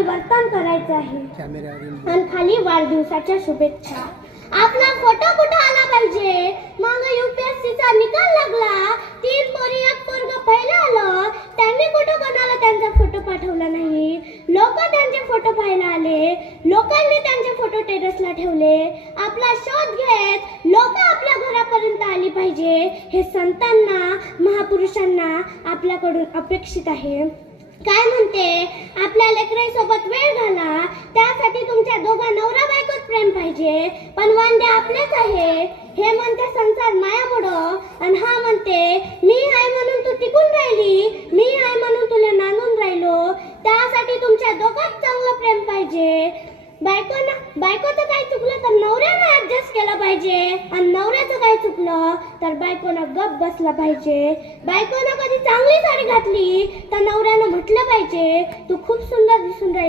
परिवर्तन करायचं आहे आणि खाली वाढदिवसाच्या शुभेच्छा. आपला फोटो कुठं आला पाहिजे. मग UPSCचा निकाल लागला, 3 पोरी 1 पोरग पहिलं आलं, त्यांनी कुठं कोणाला त्यांचा फोटो पाठवला नाही. लोक त्यांचे फोटो पाहायला आले, लोकांनी त्यांचे फोटो टेरेसला ठेवले. आपला शोध घेत लोक आपल्या घरापर्यंत आली पाहिजे, हे संतांना महापुरुषांना आपल्याकडून अपेक्षित आहे. काय म्हणते, आपल्या लेकरांसोबत वेळ घाला, त्यासाठी तुमच्या दोघा नवरा बायकोत प्रेम पाहिजे, पण वांदे आपलेच आहे. हे म्हणते संसार मायामुळं, आणि हा म्हणते मी आहे म्हणून तू टिकून राहिली, मी आहे म्हणून तुला नांदून राहिलो. त्यासाठी तुमच्या दोघात चांगलं प्रेम पाहिजे. बायकोचं काही चुकलं तर नवऱ्यानं ऍडजस्ट केलं पाहिजे, आणि नवऱ्याचं काही चुकलं तर बायकोनं गप बसला पाहिजे. बायकोनं कधी चांगली साडी घातली तर नवऱ्यानं म्हटलं पाहिजे तू खूप सुंदर दिसून राहिली.